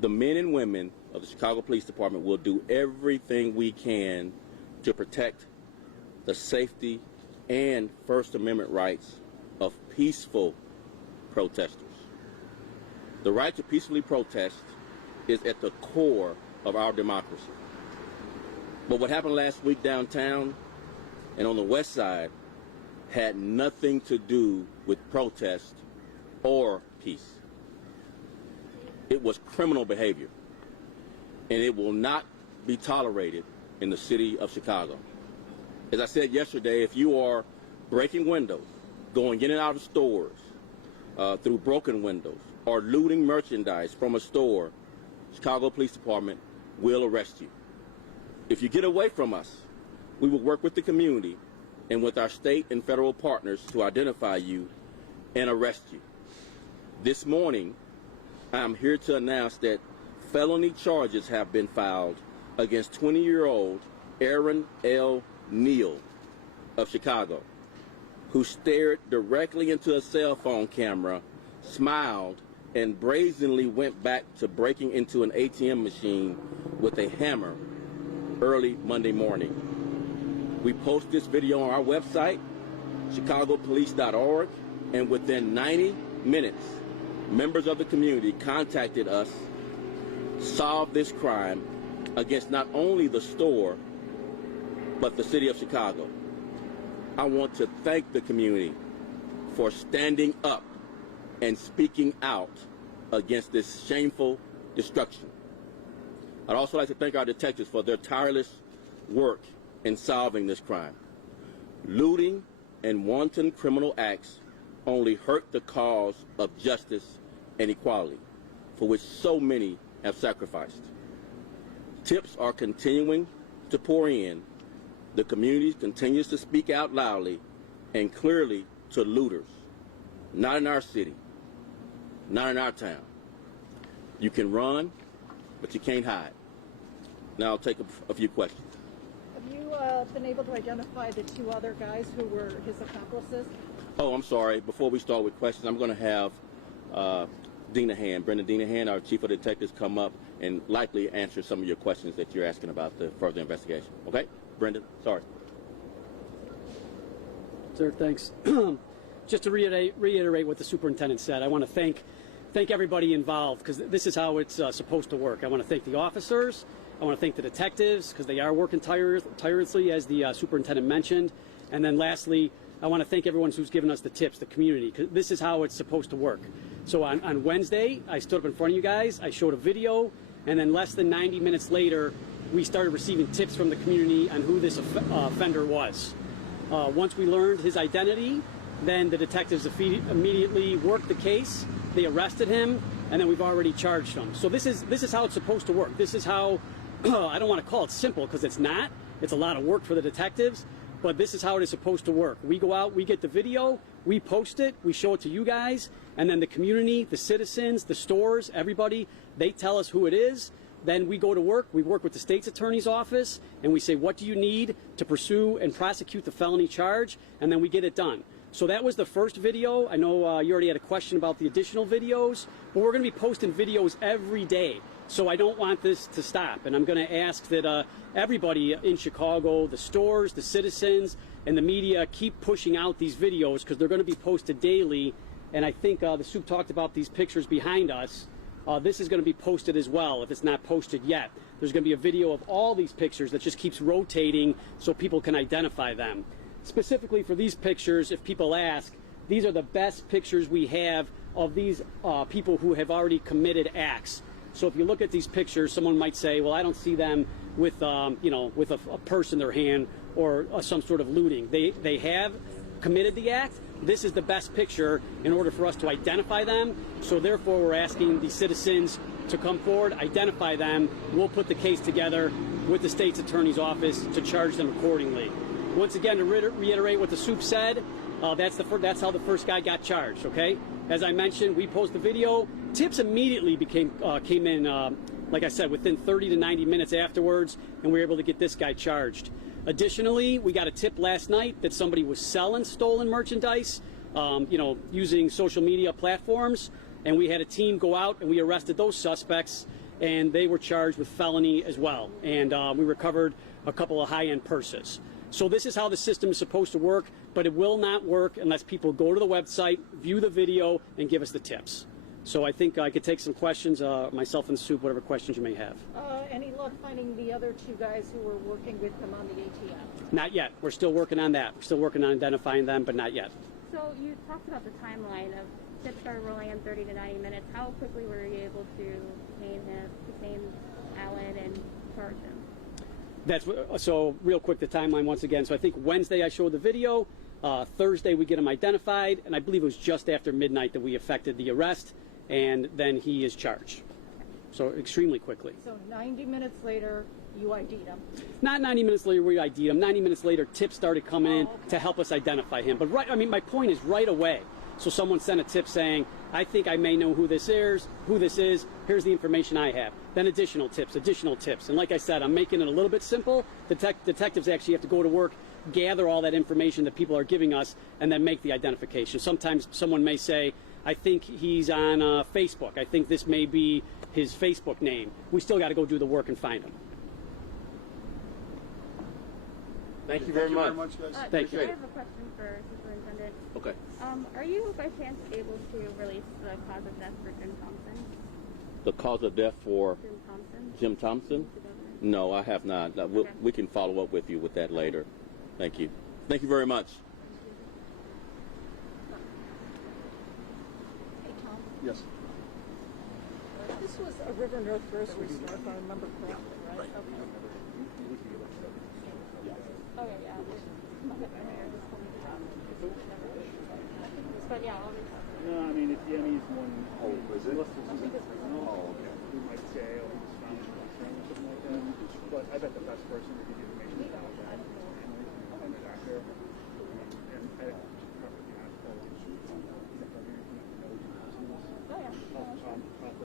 The men and women of the Chicago Police Department will do everything we can to protect the safety and First Amendment rights of peaceful protesters. The right to peacefully protest is at the core of our democracy. But what happened last week downtown and on the west side had nothing to do with protest or peace. It was criminal behavior, and it will not be tolerated in the city of Chicago. As I said yesterday, if you are breaking windows, going in and out of stores through broken windows, or looting merchandise from a store, Chicago Police Department will arrest you. If you get away from us, we will work with the community and with our state and federal partners to identify you and arrest you. This morning, I am here to announce that felony charges have been filed against 20-year-old KAREN L. Neal of Chicago, who stared directly into a cell phone camera, smiled, and brazenly went back to breaking into an ATM machine with a hammer early Monday morning. We post this video on our website, chicagopolice.org, and within 90 minutes, members of the community contacted us, solved this crime against not only the store, but the city of Chicago. I want to thank the community for standing up and speaking out against this shameful destruction. I'd also like to thank our detectives for their tireless work in solving this crime. Looting and wanton criminal acts only hurt the cause of justice and equality, for which so many have sacrificed. Tips are continuing to pour in. The community continues to speak out loudly and clearly to looters. Not in our city, not in our town. You can run, but you can't hide. Now I'll take a few questions. Have you been able to identify the two other guys who were his accomplices? Oh, I'm sorry. Before we start with questions, I'm going to have Brendan Dinahan, our chief of detectives, come up and likely answer some of your questions that you're asking about the further investigation. Okay? Brendan, sorry. Sir, thanks. Just to reiterate what the superintendent said, I want to thank everybody involved, because this is how it's supposed to work. I want to thank the officers. I want to thank the detectives, because they are working tirelessly, as the superintendent mentioned. And then lastly, I want to thank everyone who's given us the tips, the community, because this is how it's supposed to work. So on Wednesday, I stood up in front of you guys, I showed a video, and then less than 90 minutes later, we started receiving tips from the community on who this offender was. Once we learned his identity, then the detectives immediately worked the case. They arrested him, and then we've already charged him. So this is how it's supposed to work. This is how I don't want to call it simple, because it's not. It's a lot of work for the detectives, but this is how it is supposed to work. We go out, we get the video, we post it, we show it to you guys, and then the community, the citizens, the stores, everybody, they tell us who it is. Then we go to work, we work with the state's attorney's office, and we say, what do you need to pursue and prosecute the felony charge? And then we get it done. So that was the first video. I know you already had a question about the additional videos, but we're going to be posting videos every day. So I don't want this to stop. And I'm going to ask that everybody in Chicago, the stores, the citizens, and the media keep pushing out these videos, because they're going to be posted daily. And I think the Soup talked about these pictures behind us. This is going to be posted as well, if it's not posted yet. There's going to be a video of all these pictures that just keeps rotating so people can identify them. Specifically for these pictures, if people ask, these are the best pictures we have of these people who have already committed acts. So if you look at these pictures, someone might say, well, I don't see them with, with a purse in their hand or some sort of looting. They have committed the act. This is the best picture in order for us to identify them. So therefore, we're asking the citizens to come forward, identify them. We'll put the case together with the state's attorney's office to charge them accordingly. Once again, to reiterate what the Soup said, that's how the first guy got charged, okay? As I mentioned, we post the video. Tips immediately came in, like I said, within 30 to 90 minutes afterwards, and we were able to get this guy charged. Additionally, we got a tip last night that somebody was selling stolen merchandise, using social media platforms, and we had a team go out and we arrested those suspects. and they were charged with felony as well. And we recovered a couple of high-end purses. So this is how the system is supposed to work, but it will not work unless people go to the website, view the video, and give us the tips. So I think I could take some questions, myself and Soup, whatever questions you may have. Any luck finding the other two guys who were working with them on the ATM? Not yet. We're still working on that. We're still working on identifying them, but not yet. So you talked about the timeline of tips started rolling in 30 to 90 minutes. How quickly were you able to detain Alan and charge him? So real quick, the timeline once again. So I think Wednesday I showed the video. Thursday we get him identified, and I believe it was just after midnight that we effected the arrest, and then he is charged. So extremely quickly. So 90 minutes later, you ID'd him. Not 90 minutes later we ID'd him. 90 minutes later, tips started coming in to help us identify him. But my point is right away. So someone sent a tip saying, I think I may know who this is. Here's the information I have. Then additional tips. And like I said, I'm making it a little bit simple. The detectives actually have to go to work, gather all that information that people are giving us, and then make the identification. Sometimes someone may say, I think he's on Facebook. I think this may be his Facebook name. We still got to go do the work and find him. Thank you very much. Guys. Thank you. I have a question for Superintendent. Okay. Are you by chance able to release the cause of death for Jim Thompson? The cause of death for Jim Thompson? Jim Thompson? No, I have not. Okay. We can follow up with you with that later. Thank you. Thank you very much. Hey, Tom. Yes. This was a River North grocery store, if I remember correctly, right? Okay. Okay, yeah. But yeah, I'll reach out. No, I mean, if Yemi's one. Oh, is it? Unless there's something Oh, okay. we might say, oh, he's found in or something like that. But I bet the best person to give you information about that is his family and the doctor. And I should probably ask, he's not probably going to know who the person is. Oh, yeah. Off